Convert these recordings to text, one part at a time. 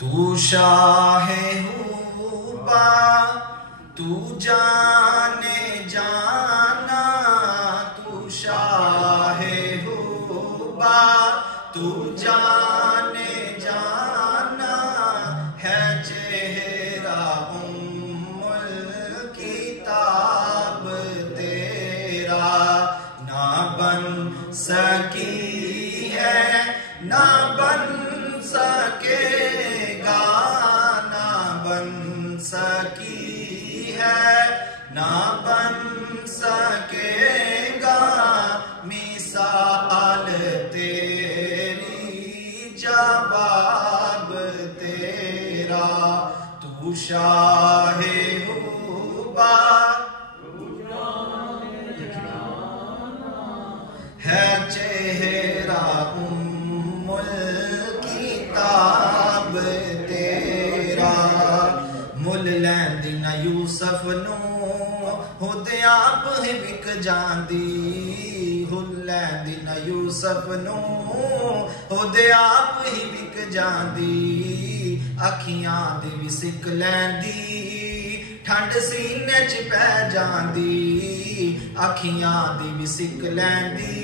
تو شاہ ہوبا تو جانے جانا، تو شاہ ہوبا تو جانے جانا، ہے چہرہ الکتاب تیرا، نہ بن سکی ہے نہ بن سکے گا، نہ بن سکی ہے نہ بن سکے گا، مثال تیری جواب تیرا، تو شاہ ہوبا ہے چہرہ الکتاب تیرا، مل لیندی نہ یوسف نو خود آپ ہی وک جاندی، ہل لیندی نہ یوسف نو خود آپ ہی وک جاندی، اکھیاں دی بھی سک لیندی ٹھنڈ سینے چ پہ جاندی، اکھیاں دی بھی سک لیندی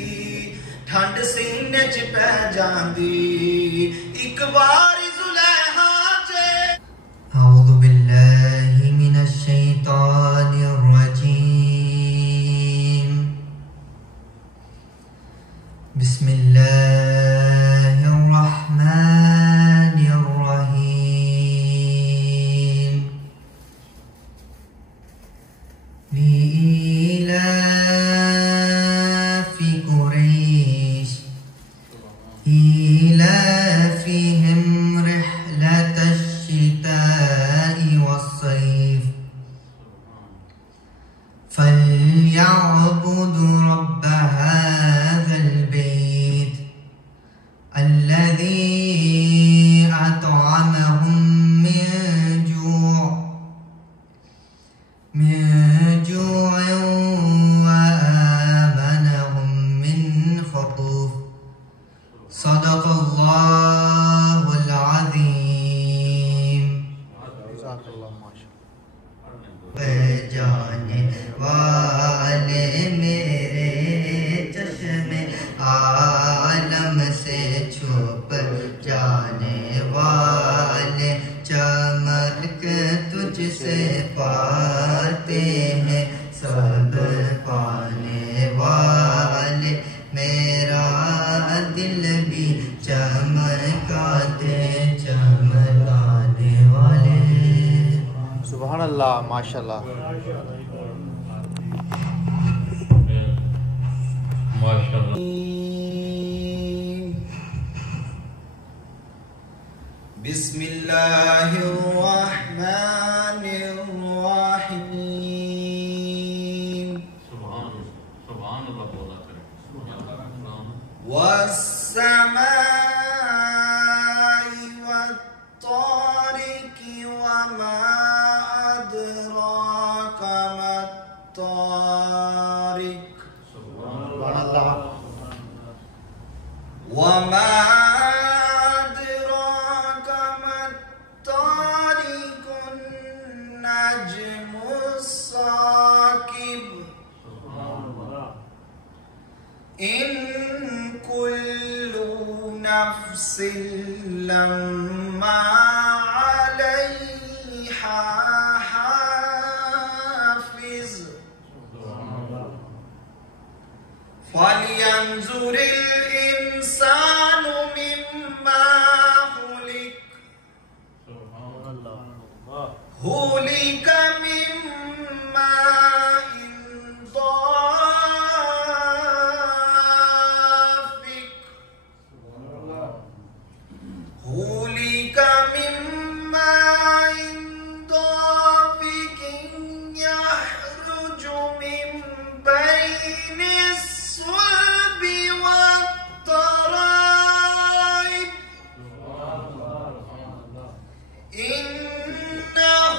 ٹھنڈ سینے چ پہ جاندی، ایک باری زلیخا چے۔ اعوذ باللہ من الشیطان الرجیم، بسم اللہ الرحمن الرحیم، لإيلاف قریش إيلافهم رحلة الشتاء والصيف، فليعبدوا رب هذا البيت الذي أطعمهم من جوع وآمنهم من خوف، صدق اللہ العظیم۔ جانے والے میرے چشم عالم سے چھپ جانے والے، چمک تجھ سے پاتے ہیں سب پانے والے، میرا دل بھی چمکاتے چمکانے والے۔ سبحان اللہ، ماشاء اللہ، ماشاء اللہ۔ بسم اللہ الرحمن الرحیم، سبحان اللہ بولا کریں، والسماء والطارق وما أدراك ما الطارق، سبحان اللہ، وما أدراك ما الطارق، النجم الثاقب، إن كل نفس لما عليها حافظ، فلينظر الإنسان مما خلق، خلق من ماء دافق، خلق من ماء دافق، يخرج من بين الصلب والترائب، إنه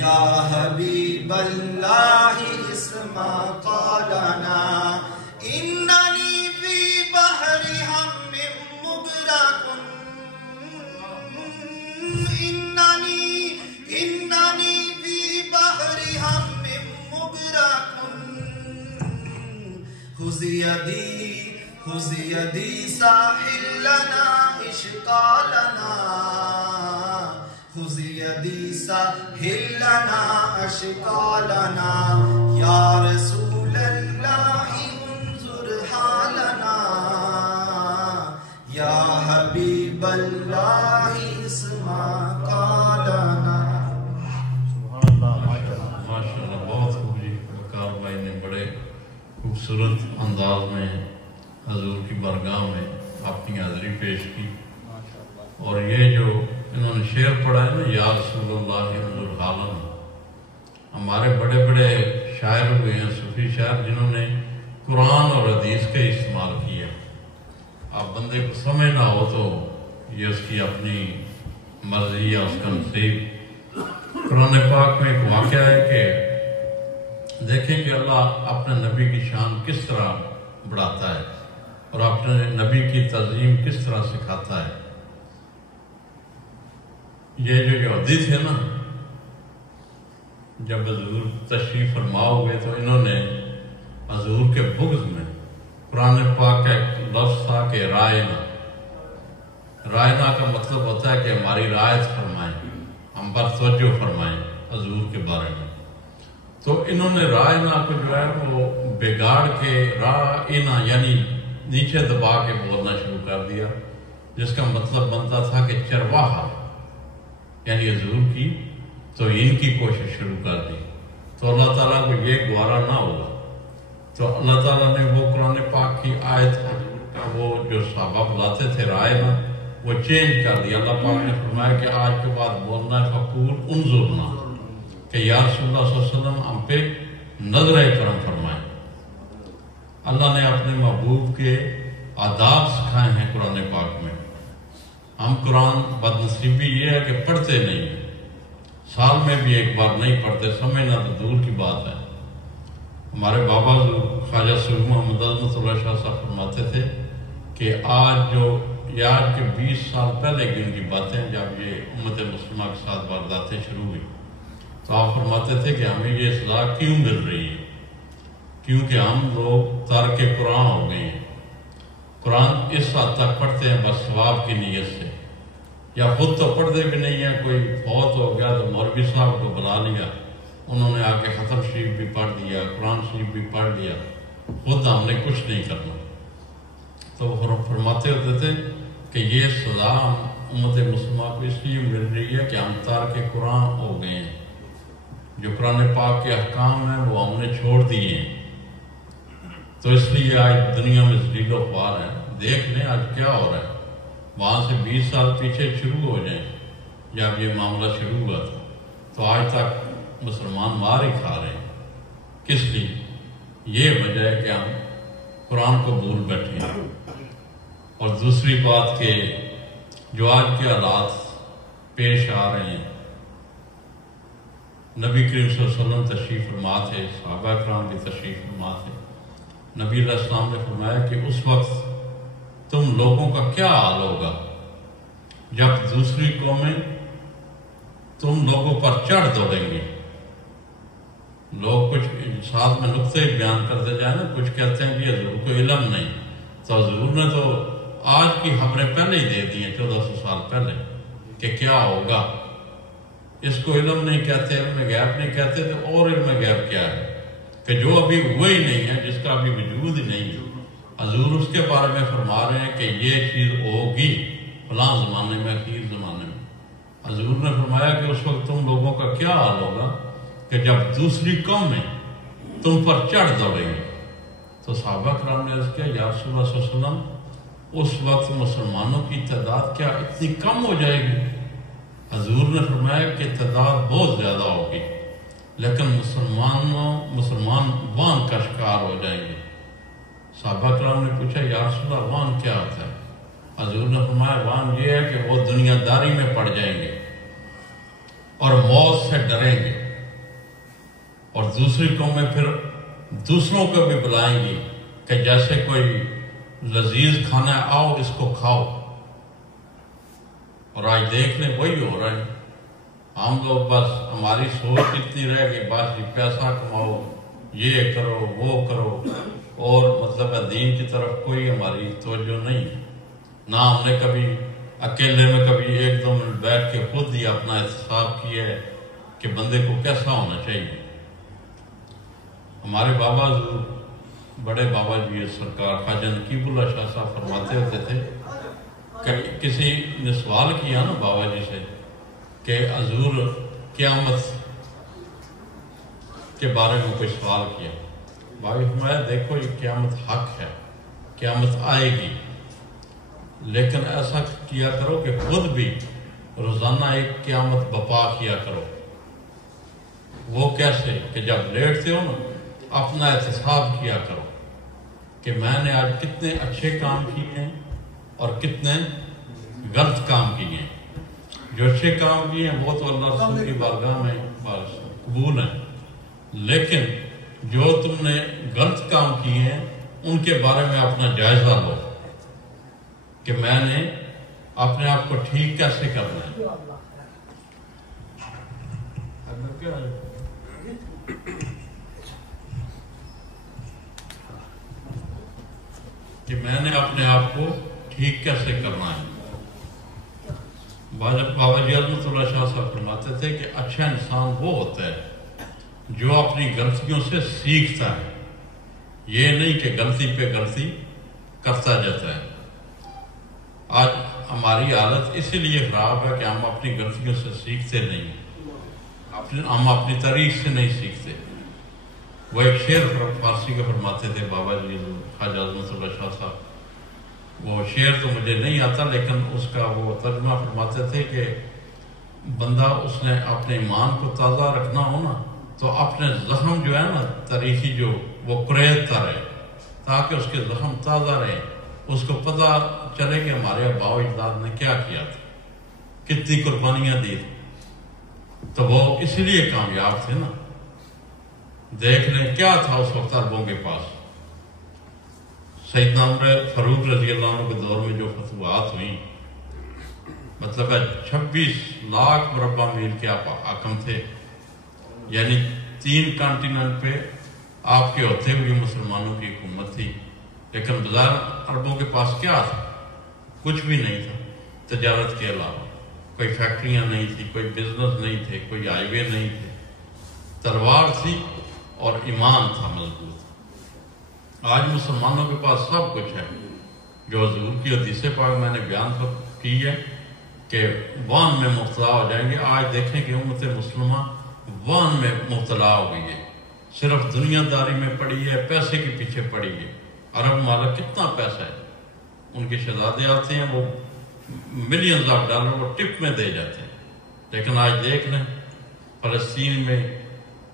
یا حبیب اللہ اسما قالنا اننی فی بحر ہم مغرق اننی فی بحر ہم مغرق خذ یدی ساحل لنا اشقالنا خذ یدی ساحل لنا اشقالنا یا رسول اللہ انظر حالنا یا حبیب اللہ اسما قالنا. ماشاءاللہ بہت خوب جی. وقار بھائی نے بڑے خوبصورت انداز میں حضور کی بارگاہ میں اپنی حاضری پیش کی. اور یہ جو انہوں نے شعر پڑھا ہے نا یا رسول اللہ انظر حالنا، ہمارے بڑے بڑے شاعر ہوئے ہیں صوفی شاعر جنہوں نے قرآن اور حدیث کا استعمال کیا. اب بندے کو سمجھ نہ ہو تو یہ اس کی اپنی مرضی یا اس کا نصیب. قرآن پاک میں ایک واقعہ ہے کہ دیکھیں کہ اللہ اپنے نبی کی شان کس طرح بڑھاتا ہے اور اپنے نبی کی تعظیم کس طرح سکھاتا ہے. یہ جو یہودی تھے نا، جب حضور تشریف فرما ہوئے تو انہوں نے حضور کے بغض میں قرآن پاک کا ایک لفظ تھا کہ رائنا. رائنا کا مطلب ہوتا ہے کہ ہماری رعایت فرمائیں، ہم پر توجہ فرمائیں حضور کے بارے میں. تو انہوں نے رائنا کو جو ہے وہ بگاڑ کے رائنا یعنی نیچے دبا کے بولنا شروع کر دیا، جس کا مطلب بنتا تھا کہ چرواہا یعنی حضور کی توہین کی کوشش شروع کر دی. تو اللہ تعالیٰ کو یہ گوارا نہ ہوا تو اللہ تعالیٰ نے وہ قرآن پاک کی آیت کا وہ جو صحابہ بلاتے تھے رائنا وہ چینج کر دیا. اللہ پاک نے فرمایا کہ آج کے بعد بولنا ہے فقول انظرنا، کہ یا رسول اللہ صلی اللہ علیہ وسلم ہم پہ نظر کرم فرمائیں. اللہ نے اپنے محبوب کے آداب سکھائے ہیں قرآن پاک میں. ہم قرآن بدنصیبی یہ ہے کہ پڑھتے نہیں ہیں، سال میں بھی ایک بار نہیں پڑھتے، سمجھنا تو دور کی بات ہے. ہمارے بابا خواجہ سلطان محمد عظمت اللہ شاہ صاحب فرماتے تھے کہ آج کے 20 سال پہلے کی ان کی باتیں جب یہ امت مسلمہ کے ساتھ وارداتیں شروع ہوئی تو آپ فرماتے تھے کہ ہمیں یہ سزا کیوں مل رہی ہے، کیونکہ ہم لوگ تارک قرآن ہو گئے ہیں. قرآن اس حد تک پڑھتے ہیں بس ثواب کی نیت سے، یا خود تو پڑھتے بھی نہیں ہیں. کوئی فوت ہو گیا تو مولوی صاحب کو بلا لیا، انہوں نے آ کے ختم شریف بھی پڑھ دیا، قرآن شریف بھی پڑھ لیا، خود ہم نے کچھ نہیں کرنا. تو وہ فرماتے ہوتے تھے کہ یہ سزا امت مسلمہ کو اس لیے مل رہی ہے کہ ہم تارک قرآن ہو گئے ہیں. جو قرآن پاک کے احکام ہیں وہ ہم نے چھوڑ دیے ہیں. تو اس لیے آج دنیا میں ذلیل و خوار ہے. دیکھ لیں آج کیا ہو رہا ہے. وہاں سے 20 سال پیچھے شروع ہو جائیں جب یہ معاملہ شروع ہوا تھا تو آج تک مسلمان مار ہی کھا رہے ہیں. کس لیے؟ یہ وجہ ہے کہ ہم قرآن کو بھول بیٹھے ہیں. اور دوسری بات کہ جو آج کے حالات پیش آ رہے ہیں، نبی کریم صلی اللہ علیہ وسلم تشریف فرما تھے، صحابہ کرام بھی تشریف فرما تھے. نبی علیہ السلام نے فرمایا کہ اس وقت تم لوگوں کا کیا حال ہوگا جب دوسری قومیں تم لوگوں پر چڑھ دوڑیں گے. لوگ کچھ ساتھ میں نقطے بیان کرتے جائیں نا، کچھ کہتے ہیں کہ حضور کو علم نہیں، تو حضور نے تو آج کی خبریں پہلے ہی دے دی ہیں 1400 سال پہلے کہ کیا ہوگا. اس کو علم نہیں کہتے، علم غیب نہیں کہتے. تو اور علم غیب کیا ہے کہ جو ابھی ہوئے ہی نہیں ہے، جس کا ابھی وجود ہی نہیں ہے. حضور اس کے بارے میں فرما رہے ہیں کہ یہ چیز ہوگی فلاں زمانے میں، اخیر زمانے میں. حضور نے فرمایا کہ اس وقت تم لوگوں کا کیا حال ہوگا کہ جب دوسری قومیں تم پر چڑھ دوڑیں گے. تو صحابہ کرام نے عرض کیا یا رسول اللہ صلی اللہ علیہ وسلم اس وقت مسلمانوں کی تعداد کیا اتنی کم ہو جائے گی؟ حضور نے فرمایا کہ تعداد بہت زیادہ ہوگی لیکن مسلمان وان کا شکار ہو جائیں گے. صحابہ کرام نے پوچھا یا رسول اللہ وان کیا ہوتا ہے؟ حضور نے فرمایا وان یہ ہے کہ وہ دنیا داری میں پڑ جائیں گے اور موت سے ڈریں گے. دوسری قومیں پھر دوسروں کو بھی بلائیں گی کہ جیسے کوئی لذیذ کھانا ہے، آؤ اس کو کھاؤ. اور آج دیکھ لیں وہی ہو رہا ہے. ہم لوگ بس ہماری سوچ اتنی رہ گئی بس یہ پیسہ کماؤ، یہ کرو وہ کرو، اور مطلب دین کی طرف کوئی ہماری توجہ نہیں. نہ ہم نے کبھی اکیلے میں کبھی 1-2 منٹ بیٹھ کے خود ہی اپنا احتساب کیا ہے کہ بندے کو کیسا ہونا چاہیے. ہمارے بابا حضور بڑے بابا جی سرکار خواجہ نقیب اللہ شاہ صاحب فرماتے ہوتے تھے کہ کسی نے سوال کیا نا بابا جی سے کہ حضور قیامت کے بارے میں کوئی سوال کیا. بابا جی فرمایا دیکھو یہ قیامت حق ہے، قیامت آئے گی، لیکن ایسا کیا کرو کہ خود بھی روزانہ ایک قیامت بپا کیا کرو. وہ کیسے کہ جب لیٹتے ہو نا اپنا احتساب کیا کرو کہ میں نے آج کتنے اچھے کام کیے ہیں اور کتنے غلط کام کیے ہیں. جو اچھے کام کیے ہیں وہ تو اللہ رسول کی بارگاہ میں قبول ہیں، لیکن جو تم نے غلط کام کیے ہیں ان کے بارے میں اپنا جائزہ لو کہ میں نے اپنے آپ کو ٹھیک کیسے کرنا ہے. کہ میں نے اپنے آپ کو ٹھیک کیسے کرنا ہے. بابا جی عظمت اللہ شاہ صاحب فرماتے تھے کہ اچھا انسان وہ ہوتا ہے جو اپنی غلطیوں سے سیکھتا ہے، یہ نہیں کہ غلطی پہ غلطی کرتا جاتا ہے. آج ہماری حالت اسی لیے خراب ہے کہ ہم اپنی غلطیوں سے سیکھتے نہیں، ہم اپنی تاریخ سے نہیں سیکھتے. وہ ایک شعر فارسی کا فرماتے تھے بابا جی خواجہ عظمت اللہ شاہ صاحب. وہ شعر تو مجھے نہیں آتا لیکن اس کا وہ ترجمہ فرماتے تھے کہ بندہ اس نے اپنے ایمان کو تازہ رکھنا ہو نا تو اپنے زخم جو ہے نا تاریخی جو وہ کریدتا رہے تاکہ اس کے زخم تازہ رہے، اس کو پتہ چلے کہ ہمارے آباء و اجداد نے کیا کیا تھا، کتنی قربانیاں دی تھی. تو وہ اس لیے کامیاب تھے نا. دیکھ لیں کیا تھا اس وقت عربوں کے پاس. سیدنا عمر فاروق رضی اللہ عنہ کے دور میں جو فتوحات ہوئیں، مطلب ہے 26 لاکھ مربع میل کے آپ حاکم تھے، یعنی 3 کانٹیننٹ پہ آپ کے ہوتے ہوئے مسلمانوں کی حکومت تھی. لیکن بظاہر عربوں کے پاس کیا تھا؟ کچھ بھی نہیں تھا تجارت کے علاوہ. کوئی فیکٹریاں نہیں تھی، کوئی بزنس نہیں تھے، کوئی ہائی وے نہیں تھے. تلوار تھی اور ایمان تھا مضبوط. آج مسلمانوں کے پاس سب کچھ ہے. جو حضور کی حدیث پاک میں نے بیان کی ہے کہ وان میں مبتلا ہو جائیں گے. آج دیکھیں کہ امت مسلمہ وان میں مبتلا ہو گئی ہے، صرف دنیا داری میں پڑی ہے، پیسے کے پیچھے پڑی ہے. عرب ممالک کتنا پیسہ ہے، ان کے شہزادے آتے ہیں وہ ملینز آف ڈالر وہ ٹپ میں دے جاتے ہیں. لیکن آج دیکھ لیں فلسطین میں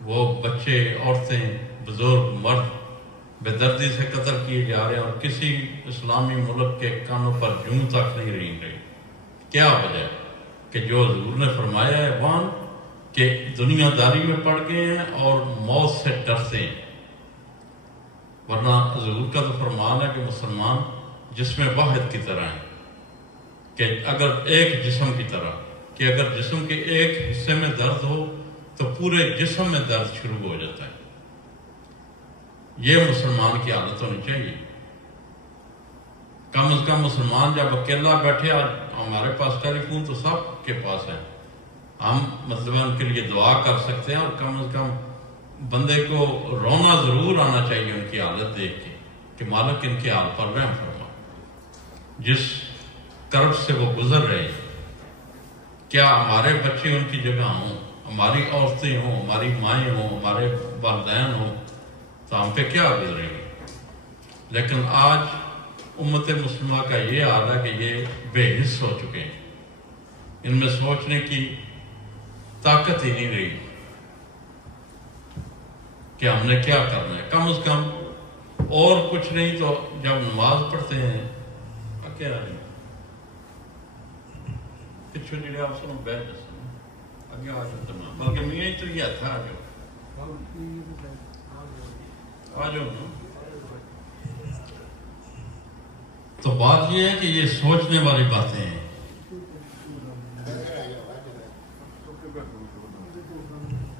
وہ بچے، عورتیں، بزرگ، مرد بے دردی سے قتل کیے جا رہے ہیں اور کسی اسلامی ملک کے کانوں پر جوں تک نہیں رینگ رہی. کیا وجہ ہے؟ کہ جو حضور نے فرمایا ہے وان کہ دنیا داری میں پڑ گئے ہیں اور موت سے ڈرتے ہیں. ورنہ حضور کا تو فرمان ہے کہ مسلمان جسم واحد کی طرح ہیں، کہ اگر ایک جسم کی طرح، کہ اگر جسم کے ایک حصے میں درد ہو تو پورے جسم میں درد شروع ہو جاتا ہے. یہ مسلمان کی حالت ہونی چاہیے. کم از کم مسلمان جب اکیلا بیٹھے، ہمارے پاس ٹیلی فون تو سب کے پاس ہے، ہم مطلب ان کے لیے دعا کر سکتے ہیں، اور کم از کم بندے کو رونا ضرور آنا چاہیے ان کی حالت دیکھ کے کہ مالک ان کے حال پر رحم فرما. جس کرب سے وہ گزر رہے ہیں، کیا ہمارے بچے ان کی جگہ ہوں، ہماری عورتیں ہوں، ہماری مائیں ہوں، ہمارے والدین ہوں تو ہم پہ کیا گزریں گے. لیکن آج امت مسلمہ کا یہ حال ہے کہ یہ بے حس ہو چکے ہیں، ان میں سوچنے کی طاقت ہی نہیں رہی کہ ہم نے کیا کرنا ہے. کم از کم اور کچھ نہیں تو جب نماز پڑھتے ہیں کیا پچھو جڑے آپ سنو بیٹھ جسن اگے آ جاتا میں بلکہ میں تو یہ تھا جو تو بات یہ ہے کہ یہ سوچنے والی باتیں ہیں.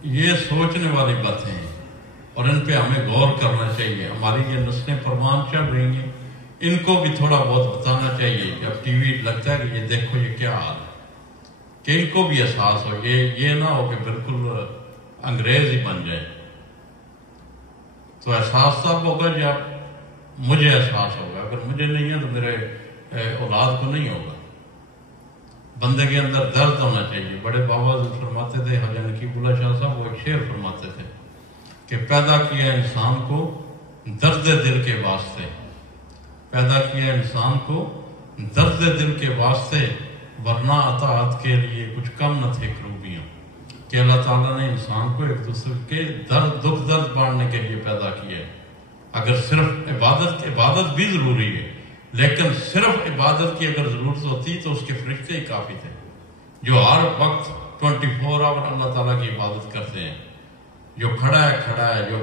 یہ سوچنے والی باتیں ہیں اور ان پہ ہمیں غور کرنا چاہیے. ہماری یہ نسلیں پروان چڑھ رہی ہیں، ان کو بھی تھوڑا بہت بتانا چاہیے. جب ٹی وی لگتا ہے کہ یہ دیکھو یہ کیا حال ہے، کہ ان کو بھی احساس ہو. یہ نہ ہو کہ بالکل انگریز ہی بن جائے. تو احساس تب ہوگا جب مجھے احساس ہوگا. اگر مجھے نہیں ہے تو میرے اولاد کو نہیں ہوگا. بندے کے اندر درد ہونا چاہیے. بڑے بابا فرماتے تھے، حاجی نقیب اللہ شاہ صاحب، وہ ایک شعر فرماتے تھے کہ پیدا کیا انسان کو درد دل کے واسطے، پیدا کیا انسان کو درد دل کے واسطے، ورنہ اطاعت کے لیے کچھ کم نہ تھے کروبیاں. کہ اللہ تعالیٰ نے انسان کو ایک دوسرے کے دکھ درد بانٹنے کے لیے پیدا کیا ہے. اگر صرف عبادت بھی ضروری ہے، لیکن صرف عبادت کی اگر ضرورت ہوتی تو اس کے فرشتے ہی کافی تھے جو ہر وقت 24 آور اللہ تعالیٰ کی عبادت کرتے ہیں. جو کھڑا ہے، جو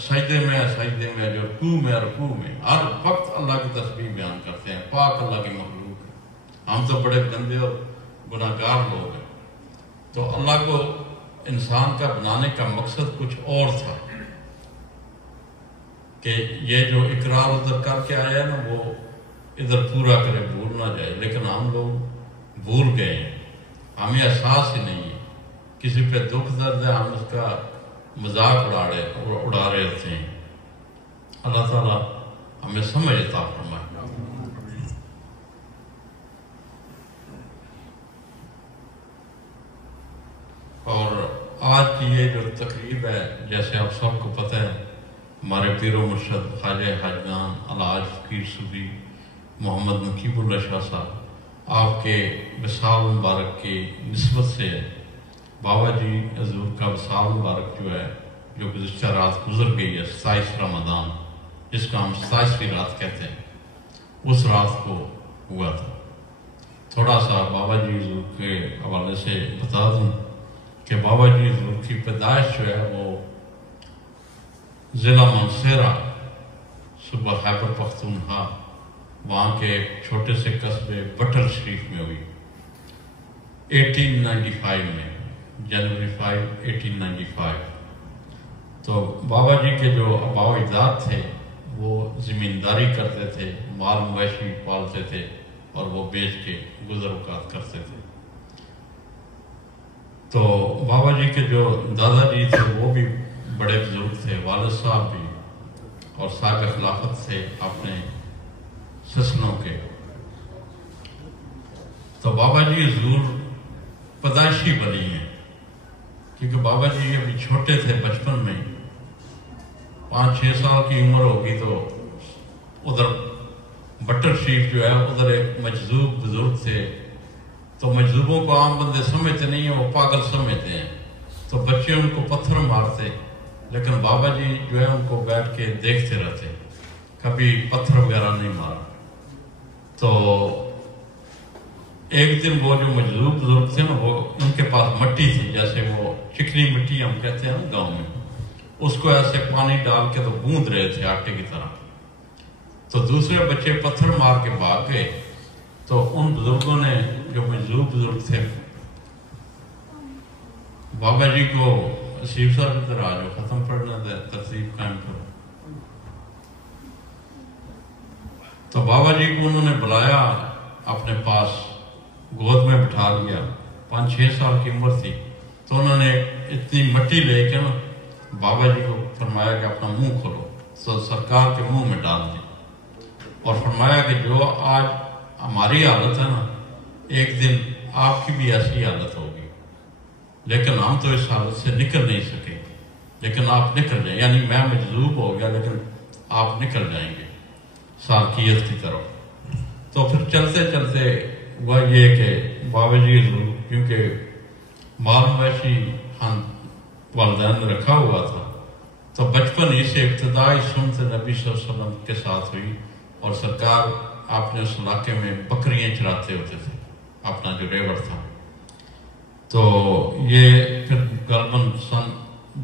سجدے میں ہے سجدے میں، جو رکوع میں رکوع میں، ہر وقت اللہ کی تسبیح بیان کرتے ہیں. پاک اللہ کی مخلوق ہے. ہم تو بڑے گندے اور گناہ گار لوگ ہیں. تو اللہ کو انسان کا بنانے کا مقصد کچھ اور تھا کہ یہ جو اقرار ادھر کر کے آیا ہے نا وہ ادھر پورا کرے، بھول نہ جائے. لیکن ہم لوگ بھول گئے ہیں، ہمیں احساس ہی نہیں ہے. کسی پہ دکھ درد ہے، ہم اس کا مذاق اڑا رہے ہوتے ہیں. اللہ تعالیٰ ہمیں سمجھ عطا فرمائے. اور آج کی یہ جو تقریب ہے، جیسے آپ سب کو پتہ ہے، ہمارے پیر و مرشد خواجہ حاجیان الحاج فقیر صوفی محمد نقیب اللہ شاہ صاحب آپ کے وصال مبارک کی نسبت سے بابا جی حضور کا وصال مبارک جو ہے، جو گزشتہ رات گزر گئی ہے 27 رمضان، جس کا ہم 27ویں رات کہتے ہیں، اس رات کو ہوا تھا. تھوڑا سا بابا جی حضور کے حوالے سے بتا دوں کہ بابا جی حضور کی پیدائش جو ہے وہ ضلع منصیرہ صوبہ خیبر پختونخوا، وہاں کے ایک چھوٹے سے قصبے بٹل شریف میں ہوئی 1895 میں، جنوری 5 1895. تو بابا جی کے جو آباء و اجداد تھے وہ زمینداری کرتے تھے، مال مویشی پالتے تھے اور وہ بیچ کے گزر اوقات کرتے تھے. تو بابا جی کے جو دادا جی تھے وہ بھی بڑے بزرگ تھے، والد صاحب بھی، اور صاحب خلافت تھے اپنے سسنوں کے. تو بابا جی حضور پیدائشی ولی ہیں، کیونکہ بابا جی ابھی چھوٹے تھے، بچپن میں 5-6 سال کی عمر ہوگی تو ادھر بٹر شریف جو ہے ادھر ایک مجذوب بزرگ تھے. تو مجذوبوں کو عام بندے سمجھتے نہیں ہیں، وہ پاگل سمجھتے ہیں. تو بچے ان کو پتھر مارتے، لیکن بابا جی جو ہے ان کو بیٹھ کے دیکھتے رہتے، کبھی پتھر وغیرہ نہیں مارا. تو ایک دن وہ جو مجذوب بزرگ تھے نا، وہ ان کے پاس مٹی تھی، جیسے وہ چکنی مٹی ہم کہتے ہیں نا گاؤں میں، اس کو ایسے پانی ڈال کے تو گوندھ رہے تھے آٹے کی طرح. تو دوسرے بچے پتھر مار کے بھاگ گئے. تو ان بزرگوں نے جو مجذوب بزرگ تھے بابا جی کو، اسیف صاحب ادھر آ جاؤ، ختم پڑھنا ترتیب قائم کرو. تو بابا جی کو انہوں نے بلایا اپنے پاس، گود میں بٹھا لیا. 5-6 سال کی عمر تھی. تو انہوں نے اتنی مٹی لے کے نا بابا جی کو فرمایا کہ اپنا منہ کھولو. تو سرکار کے منہ میں ڈال دی اور فرمایا کہ جو آج ہماری حالت ہے نا، ایک دن آپ کی بھی ایسی حالت ہوگی، لیکن ہم تو اس حالت سے نکل نہیں سکے، لیکن آپ نکل جائیں. یعنی میں مجذوب ہو گیا لیکن آپ نکل جائیں گے سالکیت کی طرف. تو پھر چلتے چلتے ہوا یہ کہ بابا جی حضور کیونکہ مال مویشی خان والدین نے رکھا ہوا تھا، تو بچپن ہی سے ابتدائی سنت نبی صلی اللہ علیہ وسلم کے ساتھ ہوئی. اور سرکار آپ نے اس علاقے میں بکریاں چراتے ہوتے تھے، اپنا جو ریوڑ تھا. تو یہ پھر غالباً سن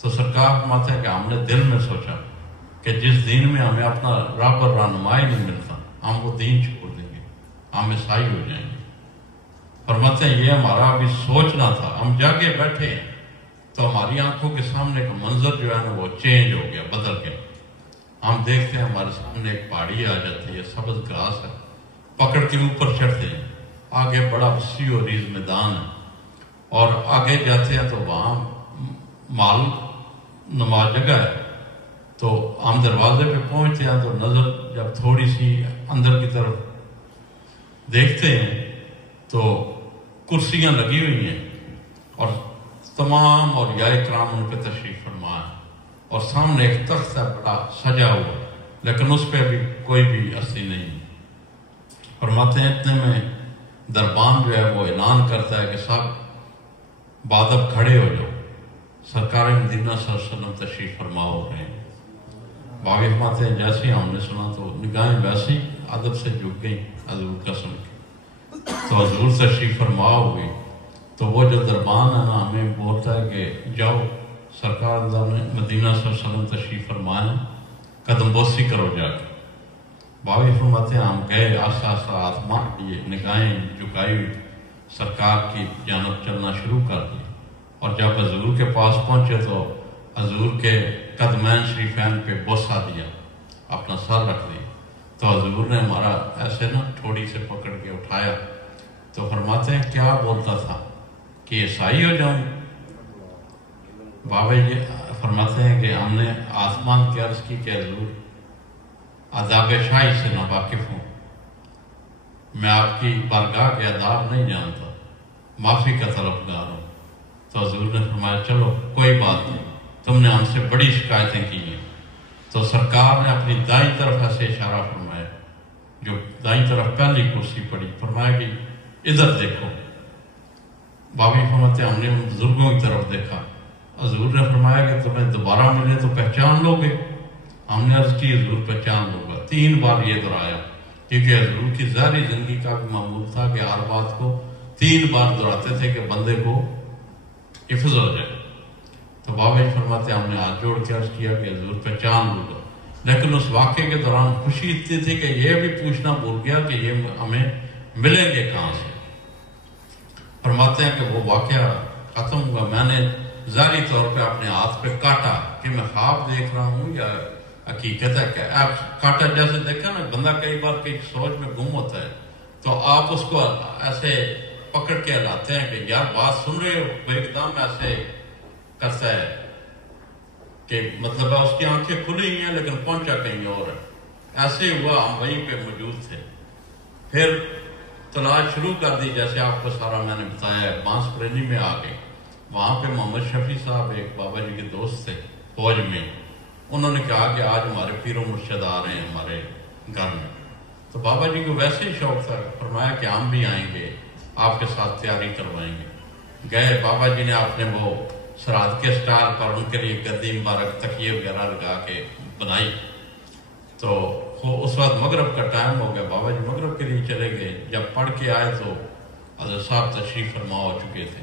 تو سرکار فرماتے ہیں کہ ہم نے دل میں سوچا کہ جس دین میں ہمیں اپنا رب اور رہنمائی نہیں ملتا ہم وہ دین چھوڑ دیں گے، ہم عیسائی ہو جائیں گے۔ فرماتے ہیں یہ ہمارا ابھی سوچنا تھا، ہم جاگے بیٹھے ہیں تو ہماری آنکھوں کے سامنے کا منظر جو ہے نا وہ چینج ہو گیا، بدل گیا۔ ہم دیکھتے ہیں ہمارے سامنے ایک پہاڑی آ جاتی ہے، سبز گھاس ہے، پکڑ کے اوپر چڑھتے ہیں، آگے بڑا وسیع و ریز میدان ہے، اور آگے جاتے ہیں تو وہاں مال نماز جگہ ہے۔ تو ہم دروازے پہ پہنچتے ہیں تو نظر جب تھوڑی سی اندر کی طرف دیکھتے ہیں تو کرسیاں لگی ہوئی ہیں اور تمام اولیاء کرام ان پہ تشریف فرما ہے، اور سامنے ایک تخت ہے بڑا سجا ہوا، لیکن اس پہ بھی کوئی بھی ہستی نہیں۔ فرماتے ہیں اتنے میں دربان جو ہے وہ اعلان کرتا ہے کہ سب بادب کھڑے ہو جاؤ، سرکار مدینہ صلی اللہ علیہ وسلم تشریف فرما ہو رہے ہیں۔ باقی فرماتے ہیں جیسے ہم نے سنا تو نگاہیں ویسے ہی ادب سے جھک گئیں حضور قسم کی، تو حضور تشریف فرما ہوئی تو وہ جو دربان ہے نا ہمیں بولتا ہے کہ جاؤ سرکار نے مدینہ صلی اللہ علیہ وسلم تشریف فرمایا، قدم بوسی کرو جا کے۔ باقی فرماتے ہیں ہم گئے، آسا آسا آسمان کیے، نگاہیں جھکائی ہوئی سرکار کی جانب چلنا شروع کر دی، اور جب حضور کے پاس پہنچے تو حضور کے قدمین شریفین پہ بوسہ دیا، اپنا سر رکھ دیا، تو حضور نے ہمارا ایسے نا تھوڑی سے پکڑ کے اٹھایا، تو فرماتے ہیں کیا بولتا تھا کہ عیسائی ہو جاؤں؟ بابا یہ فرماتے ہیں کہ ہم نے آسمان کی عرض کی کہ حضور آداب شاہی سے نہ واقف ہوں، میں آپ کی بارگاہ کے آداب نہیں جانتا، معافی کا طلبگار ہوں۔ تو حضور نے فرمایا چلو کوئی بات نہیں، تم نے ہم سے بڑی شکایتیں کی ہیں۔ تو سرکار نے اپنی دائیں طرف ایسے اشارہ فرمایا، جو دائیں طرف پہلی کرسی پڑی، فرمایا کہ ادھر دیکھو۔ بابی فرماتے ہیں ہم نے ان بزرگوں کی طرف دیکھا، حضور نے فرمایا کہ تمہیں دوبارہ ملے تو پہچان لو گے؟ ہم نے عرض کی حضور پہچان لو گا۔ 3 بار یہ دہرایا، کیونکہ حضور کی ظاہری زندگی کا بھی معمول تھا کہ ہر بات کو 3 بار دہراتے تھے کہ بندے کو حفظ ہو جائے۔ تو بابا جی فرماتے ہیں ہم نے ہاتھ جوڑ کے عرض کیا کہ حضور پہچان لو گا، لیکن اس واقعے کے دوران خوشی اتنی تھی کہ یہ بھی پوچھنا بھول گیا کہ یہ ہمیں ملیں گے کہاں سے۔ فرماتے ہیں کہ وہ واقعہ ختم ہوا، میں نے ظاہری طور پہ اپنے ہاتھ پہ کاٹا کہ میں خواب دیکھ رہا ہوں یا حقیقت ہے، کہ آپ کاٹا جیسے دیکھا نا، بندہ کئی بار کئی سوچ میں گم ہوتا ہے تو آپ اس کو ایسے پکڑ کے ہلاتے ہیں کہ یار بات سن رہے ہو، وہ ایک دم ایسے کرتا ہے کہ مطلب ہے اس کی آنکھیں کھلی ہوئی ہیں لیکن پہنچا کہیں اور ہے۔ ایسے ہوا، ہم وہیں پہ موجود تھے۔ پھر تلاش شروع کر دی، جیسے آپ کو سارا میں نے بتایا ہے، بانس پریلی میں آ گئے۔ وہاں پہ محمد شفیع صاحب ایک بابا جی کے دوست تھے فوج میں، انہوں نے کہا کہ آج ہمارے پیر و مرشد آ رہے ہیں ہمارے گھر میں۔ تو بابا جی کو ویسے ہی شوق تھا، فرمایا کہ ہم بھی آئیں گے، آپ کے ساتھ تیاری کروائیں گے۔ گئے، بابا جی نے آپ نے وہ سرحد کے سٹار پر ان کے لیے گدی مبارک تکیے وغیرہ لگا کے بنائی۔ تو اس وقت مغرب کا ٹائم ہو گیا، بابا جی مغرب کے لیے چلے گئے۔ جب پڑھ کے آئے تو حضرت صاحب تشریف فرما ہو چکے تھے۔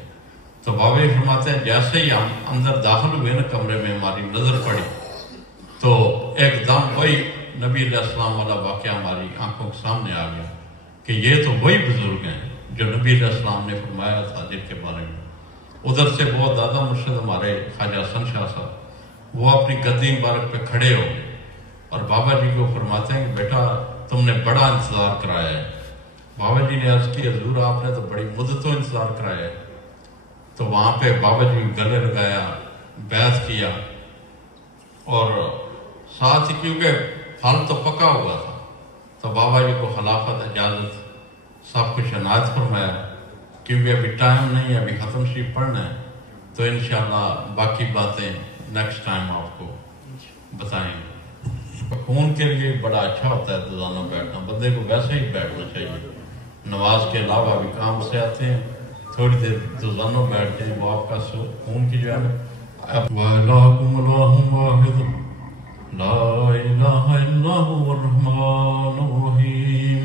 تو بابا جی فرماتے ہیں جیسے ہی ہم اندر داخل ہوئے نا کمرے میں، ہماری نظر پڑی تو ایک دم وہی نبی علیہ السلام والا واقعہ ہماری آنکھوں کے سامنے آ گیا کہ یہ تو وہی بزرگ ہیں جو نبی علیہ السلام نے فرمایا تھا جن کے بارے میں۔ ادھر سے بہت دادا مرشد ہمارے خواجہ حسن شاہ صاحب، وہ اپنی گدی مبارک پہ کھڑے ہو گئے اور بابا جی کو فرماتے ہیں کہ بیٹا تم نے بڑا انتظار کرایا ہے۔ بابا جی نے عرض کی حضور آپ نے تو بڑی مدتوں انتظار کرایا ہے۔ تو وہاں پہ بابا جی گلے لگایا، بیعت کیا، اور ساتھ ہی کیونکہ پھل تو پکا ہوا تھا تو بابا جی کو خلافت اجازت سب کچھ عنایت فرمایا، کیونکہ ابھی ٹائم نہیں ہے، ابھی ختم شریف پڑھنا ہے، تو انشاءاللہ باقی باتیں نیکسٹ ٹائم آپ کو بتائیں گے۔ خون کے لیے بڑا اچھا ہوتا ہے روزانہ بیٹھنا، بندے کو ویسے ہی بیٹھنا چاہیے۔ نماز کے علاوہ بھی کام سے آتے ہیں، تھوڑی دیر روزانہ بیٹھ جائیں، وہ آپ کا خون کی جو ہے وَإِلَٰهُكُمُ إِلَٰهٌ وَاحِدٌ لَا إِلَٰهَ إِلَّا هُوَ الرَّحْمَٰنُ الرَّحِيمُ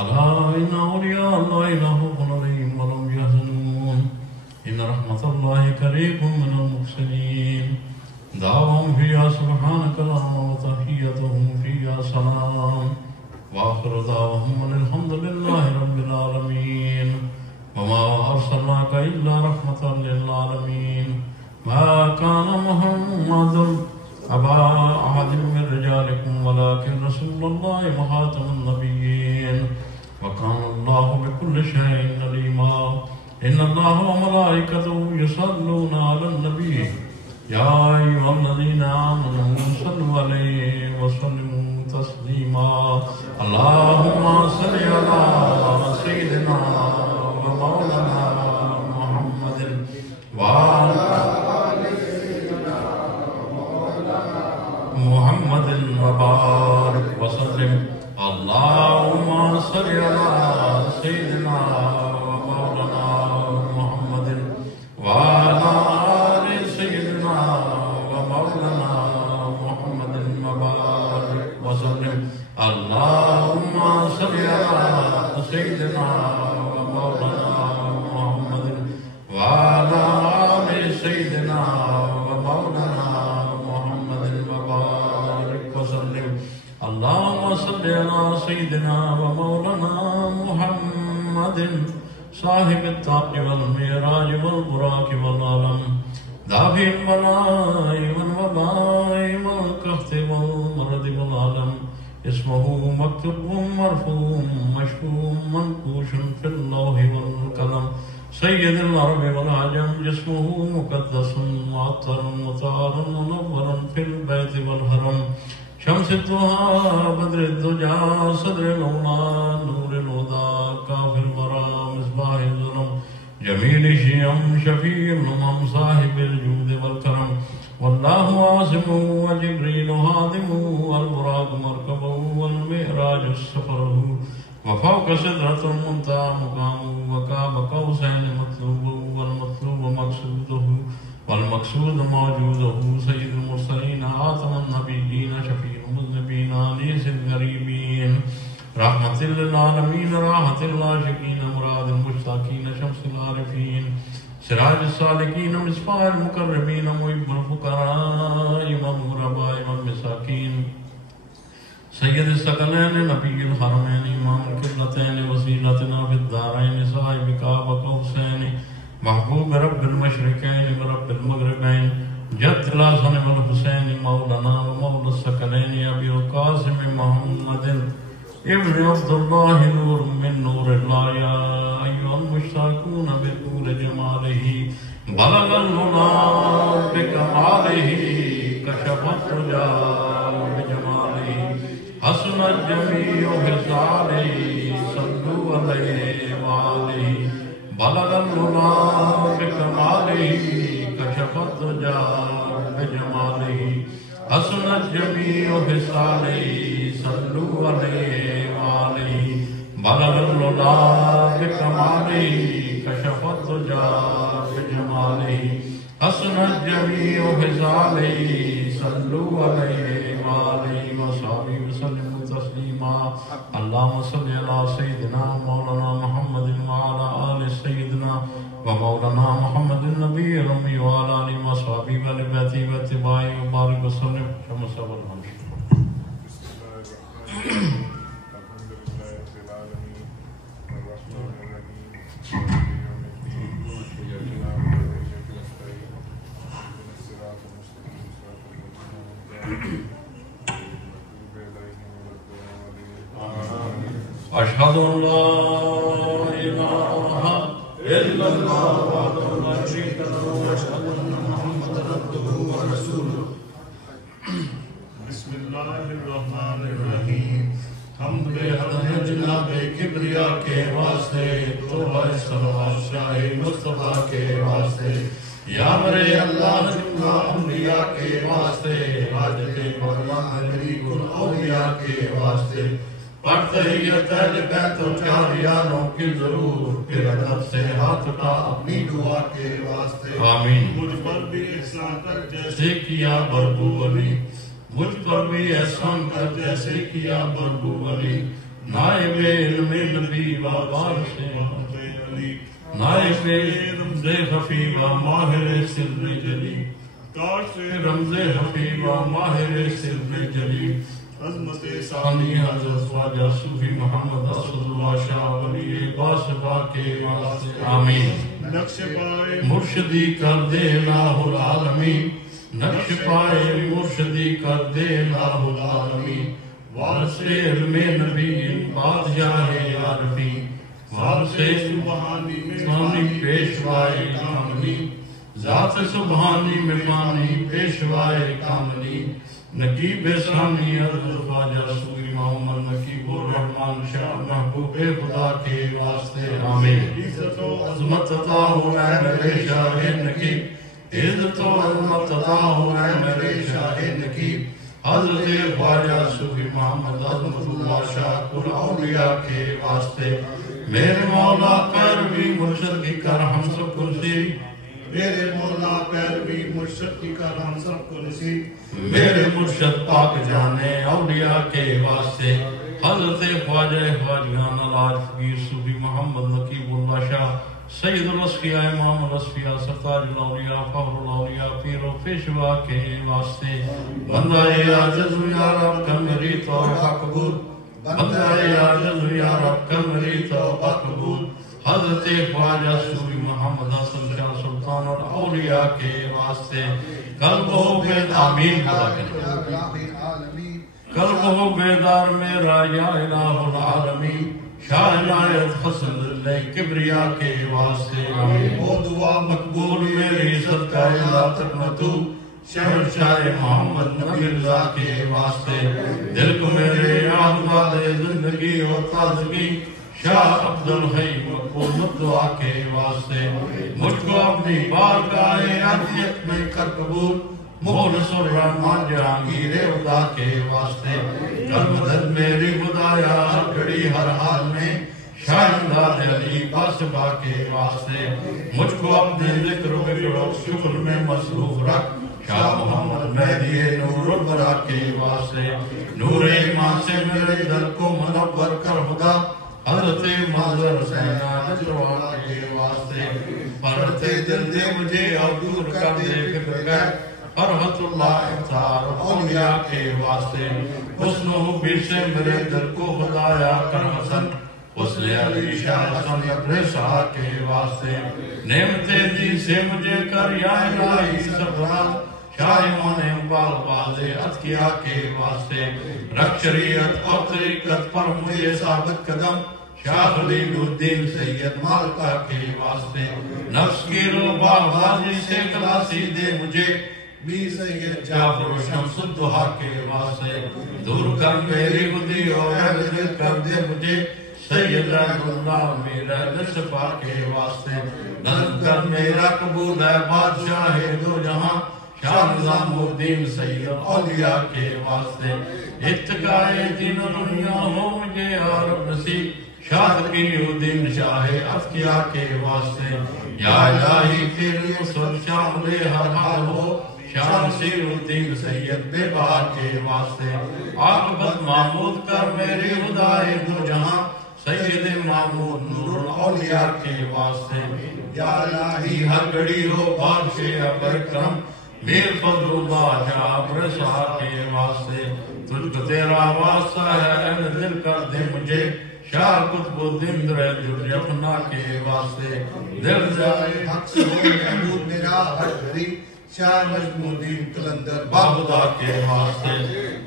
أَلَا إِنَّ أَوْلِيَاءَ اللَّهِ لَا خَوْفٌ عَلَيْهِمْ وَلَا هُمْ يَحْزَنُونَ إِنَّ رَحْمَتَ رحمة الله قريب من المحسنين دعواهم فيها سبحانك اللهم وتحيتهم فيها سلام وآخر دعواهم أن الحمد لله رب العالمين وما أرسلناك إلا رحمة للعالمين ما كان محمد أبا أحد من رجالكم ولكن رسول الله وخاتم النبيين وكان الله بكل شيء عليما إن الله وملائكته يصلون على النبي يا أيها الذين آمنوا صلوا عليه وسلموا تسليما اللهم صل على سيدنا ومولانا محمد وعلى محمد وبارك وسلم اللهم صل على سيدنا ومولانا محمد وعلى آل سيدنا ومولانا محمد وبارك وسلم اللهم صل على سيدنا ومولانا محمد وعلى آل سيدنا ومولانا محمد وبارك وسلم اللهم صل على سيدنا ومولانا محمد صاحب التاج والمعراج والبراق والعلم دافع البلاء والوباء والقحط والمرض والعلم اسمه مكتوب مرفوع مشفوع منقوش في اللوح والقلم سيد العرب والعجم جسمه مقدس معطر مطهر منور في البيت والحرم شمس الضحى بدر الدجى صدر الأولى نور الهدى كاف الورى مصباح الظلم جميل الشيم شفيع الأمم صاحب الجود والكرم والله عاصمه وجبريل هادمه والبراق مركبه والمعراج سفره وفوق سدرة المنتهى مقامه وكاب قوسين مطلوبه والمطلوب مقصوده والمقصود موجوده سيد المرسلين آتم النبيين شفيع المذنبين أنيس الغريبين رحمة للعالمين راحة العاشقين مراد المشتاقين شمس العارفين سراج السالكين مصباح المقربين محب الفقراء والغرباء والمساكين سيد الثقلين نبي الحرمين إمام القبلتين وسيلتنا في الدارين صاحب كعب قوسين محبوب رب المشرقين ورب المغربين جد الحسن والحسين مولانا ومولى الثقلين أبي القاسم محمد ابن عبد الله نور من نور الله يا أيها المشتاقون بطول جماله بلغ العلا بكماله كشف الدجى بجماله حسن الجميع خصاله صلوا عليه وآله بلغ العلا بكماله كشف الدجى بجماله حسن الجميع خصاله صلوا عليه وآله بلغ العلا بكماله كشف الدجى بجماله حسن الجميع خصاله صلوا عليه وآله وصحبه وسلم تسليما اللهم صل على سيدنا مولانا محمد وعلى آل سيدنا ومولانا محمد النبي الأمي وعلى آله وصحبه وآل بيته واتباعه وبارك وسلم كما سبق الحمد أشهد أن لا إله إلا الله وحده لا شريك له وأشهد أن محمدا عبده ورسوله بسم الله الرحمن الرحیم حمد بےحد ہے جناب کبریا کے واسطے توبہ صلوات شاہ مصطفیٰ کے واسطے یا میرے اللہ جملہ انبیاء کے واسطے حاجت مولانا غریب الاولیاء کے واسطے پڑھتے یہ تہل بیت و چاریانوں کی ضرور پھر ادب سے ہاتھ اٹھا اپنی دعا کے واسطے آمین مجھ پر بھی احسان کر جیسے کیا بربو علی مجھ پر بھی احسان کر جیسے کیا بربو علی نائب علم نبی وابار سے نائب رمز خفی و ماہر سر جلی کاش رمز خفی و ماہر سر جلی عظمت ثانی حضرت خواجہ صوفی محمد اسد اللہ شاہ ولی باسبا کے واسطے آمین. نقش پائے مرشدی کر دے الہ العالمین. نقش پائے مرشدی کر دے الہ العالمین. وارث علم نبی بادشاہ عارفین. وارث سبحانی پیشوائے کاملی. ذات سبحانی مفانی پیشوائے کاملی. نقیب ثانی حضرت خواجہ صوفی محمد نقیب الرحمن شاہ محبوب خدا کے واسطے آمین. عزت و عظمت عطا ہو اے میرے شاہ نقیب. عزت و عظمت عطا ہو اے میرے شاہ نقیب. حضرت خواجہ صوفی محمد عظمت اللہ شاہ کل اولیاء کے واسطے میرے مولا پیروی مرشد کی کر ہم سب کو نصیب. میرے مولا پیروی مرشد کی کر ہم سب کو نصیب. میرے مرشد پاک جانے اولیاء کے واسطے حضرت خواجہ خواجگان الحاج فقیر صوفی محمد نقیب اللہ شاہ سید الاسفیاء امام الاسفیاء سرتاج الاولیاء فخر الاولیاء پیر و پیشوا کے واسطے بندہ عاجز یا رب کر میری توبہ قبول. بندہ عاجز یا رب کر میری توبہ قبول. حضرت خواجہ صوفی محمد حسن شاہ سلطان اور اولیاء کے واسطے قلب ہو بیدار آمین خدا کریں. قلب ہو بیدار میرا یا الہ العالمین. شاہ عنایت فصل اللہ کبریا کے واسطے آمین. وہ دعا مقبول میری صدقہ اللہ تک نتو شہر شاہ محمد نبی اللہ کے واسطے. دل کو میرے آہداد زندگی اور تازگی شاہ عبدالحی مقبول دعا کے واسطے. مجھ کو اپنی بارگاہ عافیت میں کر قبول. مولس الرحمن جہانگیر خدا کے واسطے کر مدد میری خدایا ہر گھڑی ہر حال میں. شاہ امداد علی باسبا کے واسطے مجھ کو اپنے ذکر و فکر و شکر میں مصروف رکھ. شاہ محمد مہدی نور البرا کے واسطے نور ایمان سے میرے دل کو منور کر خدا. حضرت مادر حسینہ نجروا کے واسطے پرتے دل دے مجھے اور دور کر دے فکر گئے. فرحت اللہ اختار اولیاء کے واسطے حسن و حبی سے میرے دل کو خدایا کر حسن. حسن علی شاہ حسن اپنے سہا کے واسطے نعمتیں دی سے مجھے کر یا الہی سرفراز. شاہ امام بال بازے عطیہ کے واسطے رکھ شریعت اور طریقت پر مجھے ثابت قدم. شاہ خلیل الدین سید مالکہ کے واسطے نفس کی روبہ بازی سے کلاسی دے مجھے. بھی سید جعفر و شمس الدہا کے واسطے دور کر میری خودی اور دل کر دے مجھے. سید اللہ میرا نصفہ کے واسطے نظم کر میرا قبول ہے بادشاہ دو جہاں. شاہ نظام الدین سید اولیاء کے واسطے اتقائے دین و دنیا ہو مجھے عرب نصیب. شاہ تقی الدین شاہ عطیہ کے واسطے یا الہی تیری اصل شامل ہر حال ہو. شاہ نصیر الدین سید بے بہار کے واسطے عاقبت محمود کر میرے خدائے دو جہاں. سید محمود نور الاولیاء کے واسطے یا الہی ہر گھڑی ہو بادشاہ اکرم. میر فضل اللہ شاہ برسا کے واسطے تجھ کو تیرا واسطہ ہے اے دل کر دے مجھے. شاہ قطب الدین در جرج اپنا کے واسطے دل جائے حق سے ہو محمود میرا ہر گھڑی. شاہ نجم الدین قلندر باخدا کے واسطے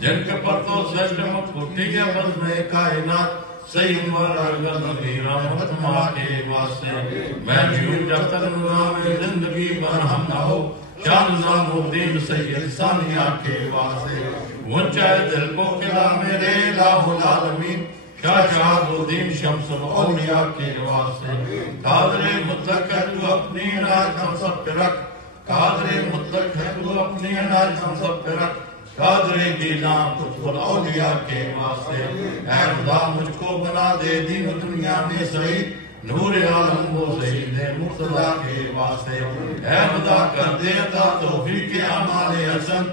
جن کے پرتوں سے چمک اٹھی ہے بزم کائنات. سید مرغ نبی رحمت ماں کے واسطے میں جیوں جب تک نظام زندگی برہم نہ ہو. شاہ نظام الدین سید ثانیہ کے واسطے اونچائے دل کو قلعہ میرے الہ العالمین. شاہ شہاب الدین شمس الاولیاء کے واسطے قادر مطلق ہے تو اپنی عنایت ہم سب پہ رکھ. قادر مطلق ہے تو اپنی عنایت ہم سب پہ رکھ. قادر گیلان قطب الاولیاء کے واسطے اے خدا مجھ کو بنا دے دین و دنیا میں سعید. نور عالم و سعید مقتدیٰ کے واسطے اے خدا کر دے عطا توفیق اعمال حسن.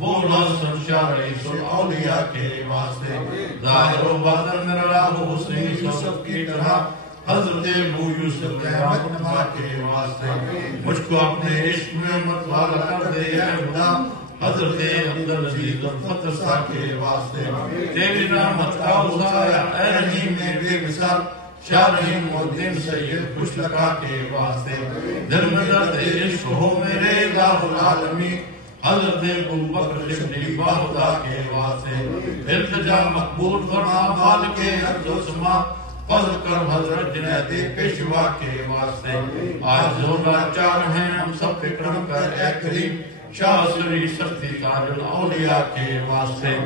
بولا سرشاہ رئیس الاولیاء کے واسطے ظاہر و باطن میرا راہ حسین یوسف کی طرح حضرت ابو یوسف قیامت نما کے واسطے مجھ کو اپنے عشق میں متوالا کر دے اے خدا حضرت عبدالعزیز الفتح صاحب کے واسطے تیری رحمت کا عزایا اے رحیم بے مثال شاہ رحیم الدین سید خوش لگا کے واسطے دل میں درد عشق ہو میرے الہ العالمین حضرت ابو بکر شبلی باہدہ کے واسطے التجا مقبول فرما مالک ارض و سما فضل کر حضرت جنید پیشوا کے واسطے آج زورا چار ہیں ہم سب اکرم کر اے کریم شاہ سری سختی تاج الاولیاء کے واسطے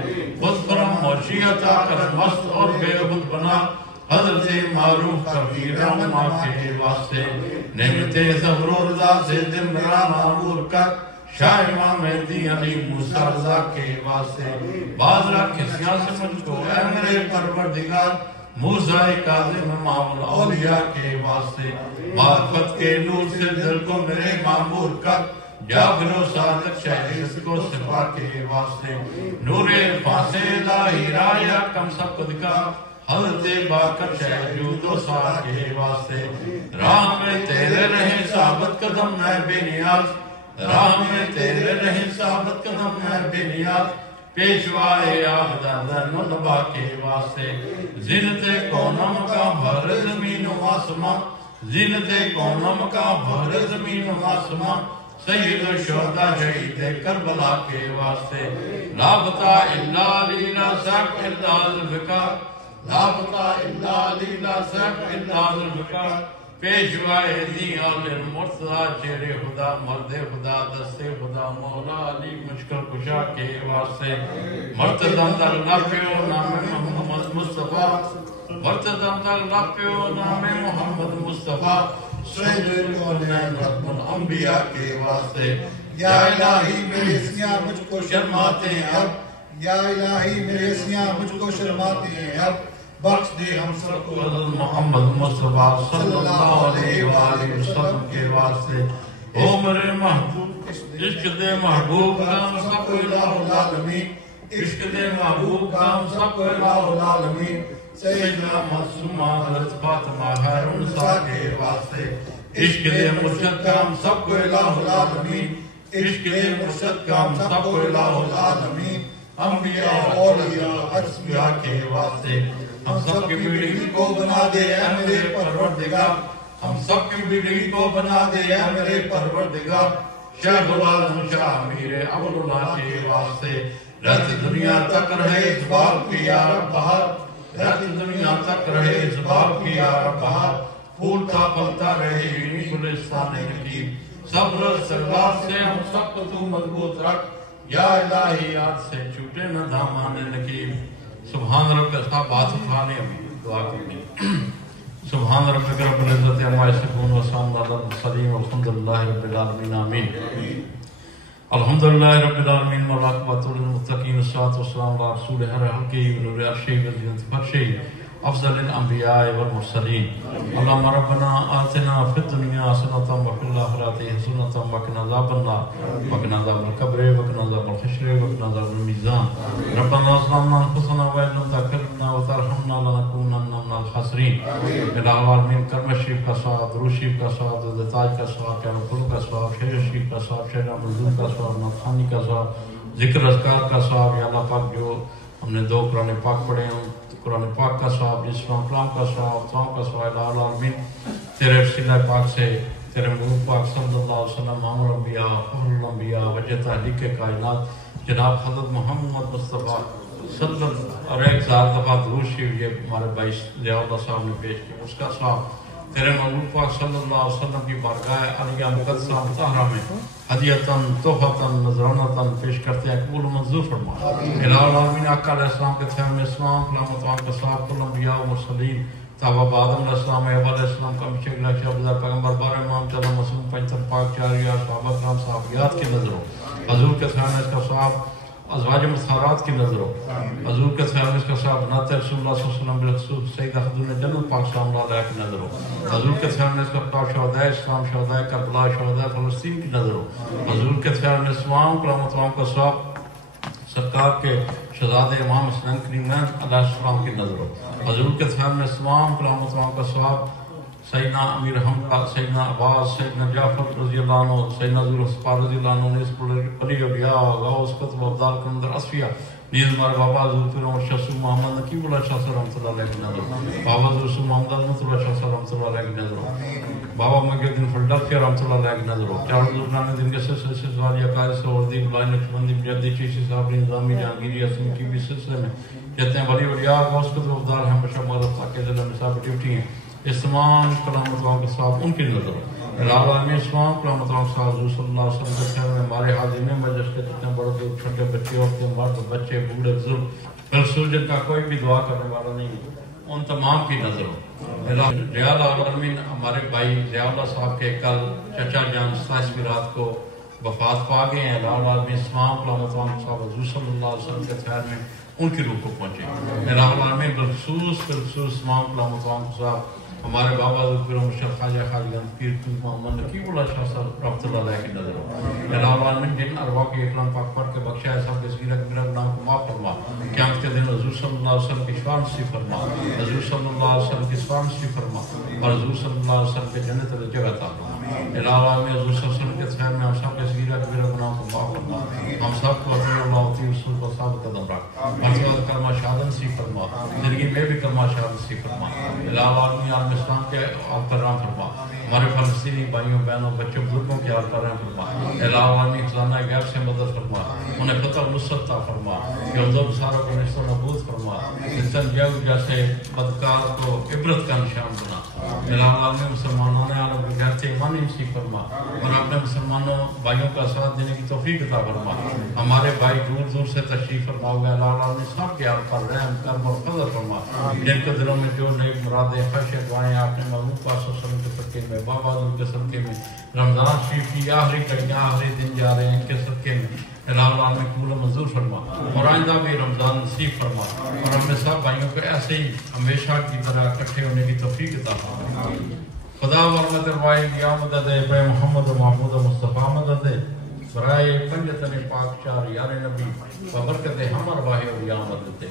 خود فرم موشی عطا کر مست اور بے عبد بنا حضرت معروف کبیر رحمہ کے واسطے نعمت ظہر و رضا سے دل مرا معمور کر شاہ امام مہدی علی موسیٰ رضا کے واسطے باز رکھ کسیاں سے مجھ کو اے میرے پروردگار موسیٰ کاظم امام الاولیاء کے واسطے معرفت کے نور سے دل کو میرے معمور کر جابر و صادق شہریت کو صفا کے واسطے نور عرفان سے الہی رایا کم سب کو دکھا حضرت باقر شہ جود و سار کے واسطے راہ میں تیرے رہے ثابت قدم اے بے نیاز راہ میں تیرے رہے ثابت قدم ہے بے نیاز پیشوائے آبدہ نبا کے واسطے زینت کونم کا بھر زمین و آسمان زینت کونم کا بھر زمین و آسمان سید الشہداء شہید کربلا کے واسطے لابتا الا لیلا سیف الا ذوالفقار لابتا الا لیلا سیف الا ذوالفقار پیشوائے دی آل مرتضی چہرے خدا مرد خدا دست خدا مولا علی مشکل کشا کے واسطے مرتدم در لپیو نام محمد مصطفیٰ مرتدم در لپیو نام محمد مصطفیٰ سید الکونین ختم الانبیاء کے واسطے یا الہی میرے سیاں مجھ کو شرماتے ہیں اب یا الہی میرے سیاں مجھ کو شرماتے ہیں اب بخش دے ہم سب کو حضرت محمد مصطفیٰ صلی اللہ علیہ وآلہ وسلم کے واسطے او میرے محبوب عشق دے محبوب کا ہم سب کو الہ العالمین عشق دے محبوب کا ہم سب کو الہ العالمین سیدنا معصومہ حضرت فاطمہ خیر النساء کے واسطے عشق دے مرشد کا ہم سب کو الہ العالمین عشق دے مرشد کا ہم سب کو الہ العالمین انبیاء اولیاء اصفیاء کے واسطے ہم سب کی بیڑی کو بنا دے اے میرے پروردگار ہم سب کی بیڑی کو بنا دے اے میرے پروردگار شیخ العالم شاہ امیر عبداللہ کے واسطے رہتی دنیا تک رہے اس باب کی یا رب بہار رہتی دنیا تک رہے اس باب کی یا رب بہار پھولتا پلتا رہے یونی گلستان نقیب صبر سردار سے ہم سب کو تو مضبوط رکھ یا الہی یاد سے چھوٹے نہ دامان نقیب سبحان رب صاحب بات اٹھانے ابھی دعا کریں سبحان رب رب العزت عما یصفون و سلام علی المرسلین والحمد للہ رب العالمین آمین الحمدللہ رب العالمین والعاقبۃ للمتقین والصلاۃ والسلام علی رسول ہر حلقہ ونور عرشہ وزینت فرشہ افضل الانبیاء والمرسلین اللہم ربنا آتنا فی الدنیا حسنۃ وفی الآخرۃ حسنۃ وقنا عذاب النار وقنا عذاب القبر وقنا عذاب الحشر وقنا عذاب المیزان ربنا ظلمنا انفسنا وان لم تغفر لنا وترحمنا لنکونن من الخاسرین الہ العالمین کرم شریف کا ثواب درود شریف کا ثواب دتاج کا ثواب قیام کل کا ثواب شہر شریف کا ثواب شہر مظلوم کا ثواب نفخانی کا ثواب ذکر اذکار کا ثواب یا اللہ پاک جو ہم نے 2 قرآن پاک پڑھے ہیں قرآن پاک کا ثواب اسلام کلام کا ثواب تمام کا ثواب الہ العالمین تیرے وسیلہ پاک سے تیرے محبوب پاک صلی اللہ علیہ وسلم معمول انبیاء فخر الانبیاء وجہ تحلیق کائنات جناب حضرت محمد مصطفیٰ صلی اللہ اور 1000 دفعہ درود شریف یہ ہمارے بھائی ضیاء اللہ صاحب نے پیش کیا اس کا ثواب تیرے محبوب پاک صلی اللہ علیہ وسلم کی بارگاہ علیہ مقدسہ مطہرہ میں ہدیتاً تحفتاً نذرانتاً پیش کرتے ہیں قبول منظور فرما الہ العالمین آقا علیہ السلام کے تھے اسلام کلام وطوام کا صاحب کل انبیاء و مرسلین تابع آدم علیہ السلام علیہ السلام کا مشکل لکشہ بزار پیغمبر بار امام چلہ مسلم پنچتر پاک چاریہ صحابہ کرام صحابیات کی نظر ہو حضور کے تھے اس کا صحاب ازواج مطہرات کی نظر ہو حضور کے تھے اس کا صحاب نعت رسول اللہ صلی اللہ علیہ وسلم بالخصوص سید خدون جنت پاک صلی اللہ علیہ کی نظر ہو حضور کے تھے اس کا خطاب شہداء اسلام شہداء کربلا شہداء فلسطین کی نظر ہو حضور کے تھے اسلام کلام وطوام کا صحاب سرکار کے شہزاد امام حسین کریمین علیہ السلام کی نظر ہو حضور کے تھے اسلام کلام وطوام کا صحاب سیدنا امیر حمزہ، سیدنا عباس، سیدنا جعفر رضی اللہ عنہ، سیدنا ذوالفقار رضی اللہ عنہ، اس پر علی اولیاء، غوث قطب ابدال کلندر اصفیہ، نیز ہمارے بابا حضور پیر عمر شاہ صاحب محمد نقیب اللہ شاہ صاحب رحمۃ اللہ علیہ کی نظر، بابا حضور صاحب محمد رحمۃ اللہ شاہ صاحب رحمۃ اللہ علیہ کی نظر، بابا مگر دن فلڈرفیا رحمۃ اللہ علیہ کی نظر، چار بزرگان دن کے سلسلے سے سوالیہ قائد سے وردی بلائی نقشبندی مجدی چیشی صابری نظامی جہانگیری حسن کی بھی سلسلے میں کہتے ہیں ولی اولیاء غوث قطب ابدال ہیں ہمیشہ مدد تاکہ ضلع نصاب ڈیوٹی ہیں اس تمام کلام مطلع کے صاحب ان کی نظر الہ عالمی اسلام کلام مطلع صاحب حضور صلی اللہ علیہ وسلم کے خیر میں ہمارے حاضرین مجلس کے جتنے بڑے چھوٹے بچے عورتیں مرد بچے بوڑھے بزرگ رسول جن کا کوئی بھی دعا کرنے والا نہیں ان تمام کی نظر ہو ریاض عالمین ہمارے بھائی ضیاء اللہ صاحب کے کل چچا جان 27 رات کو وفات پا گئے ہیں الہ عالمین اسلام کلام مطلع صاحب حضور صلی اللہ علیہ وسلم کے خیر میں ان کی روح کو پہنچے الہ عالمین بالخصوص اسلام کلام مطلع صاحب ہمارے بابا حضور پیر مرشد خواجہ خالد پیر محمد نقیب اللہ شاہ صاحب رحمۃ اللہ علیہ کی نظر الہ العالمین جن ارواح کے اکرام پاک پڑھ کے بخشا ہے سب کے صغیرہ کبیرہ گناہ کو معاف فرما قیامت کے دن حضور صلی اللہ علیہ وسلم کی شفاعت نصیب فرما حضور صلی اللہ علیہ وسلم کی شفاعت نصیب فرما اور حضور صلی اللہ علیہ وسلم کے جنت میں جگہ عطا فرما الہ العالمین حضور صلی اللہ علیہ وسلم کے خیر میں ہم سب کے صغیرہ کبیرہ گناہ کو معاف فرما ہم سب کو اطیع اللہ اطیع رسول کو ثابت قدم رکھ مرتبہ کلمہ شہادت نصیب فرما زندگی میں بھی کلمہ شہادت نصیب فرما الہ العالمین عالم اسلام کے آپ پر رحم فرما ہمارے فلسطینی بھائیوں بہنوں بچوں بزرگوں کے آپ پر رحم فرما الہ العالمین خزانہ غیب سے مدد فرما انہیں فتح نصرت عطا فرما کہ عذاب ساروں کو نشت و نابود فرما انسان جیسے بدکار کو عبرت کا نشان بنا الہ العالمین مسلمانوں نے عالم کے گھر سے ایمانی نصیب فرما اور اپنے مسلمانوں بھائیوں کا ساتھ دینے کی توفیق عطا فرما ہمارے بھائی دور دور سے تشریف فرما ہوئے الہ العالمین سب کے آپ پر رحم کرم اور فضل فرما جن کے دلوں میں جو نیک مرادیں خواہشیں دعائیں آپ نے محبوب پاک صلی اللہ علیہ وسلم کے صدقے میں بابا حضور کے صدقے میں رمضان شریف کی آخری گھڑیاں آخری دن جا رہے ہیں ان کے صدقے میں الہ العالمین قبول و منظور فرما اور آئندہ بھی رمضان نصیب فرما اور ہمیں سب بھائیوں کو ایسے ہی ہمیشہ کی طرح اکٹھے ہونے کی توفیق عطا فرما خدا ورحمت الواحد یا مدد بے محمد و محمود و مصطفیٰ مدد برائے پنجتن پاک چار یار نبی ببرکت ہم ارواح اولیاء مدد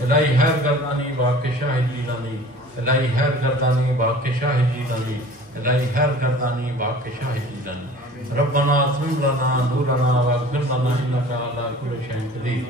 الہی حیر گردانی باق شاہ جیلانی الہی حیر گردانی باق شاہ جیلانی الہی حیر گردانی باق شاہ جیلانی ربنا اتمم لنا نورنا واغفر لنا انک علی کل شیء قدیر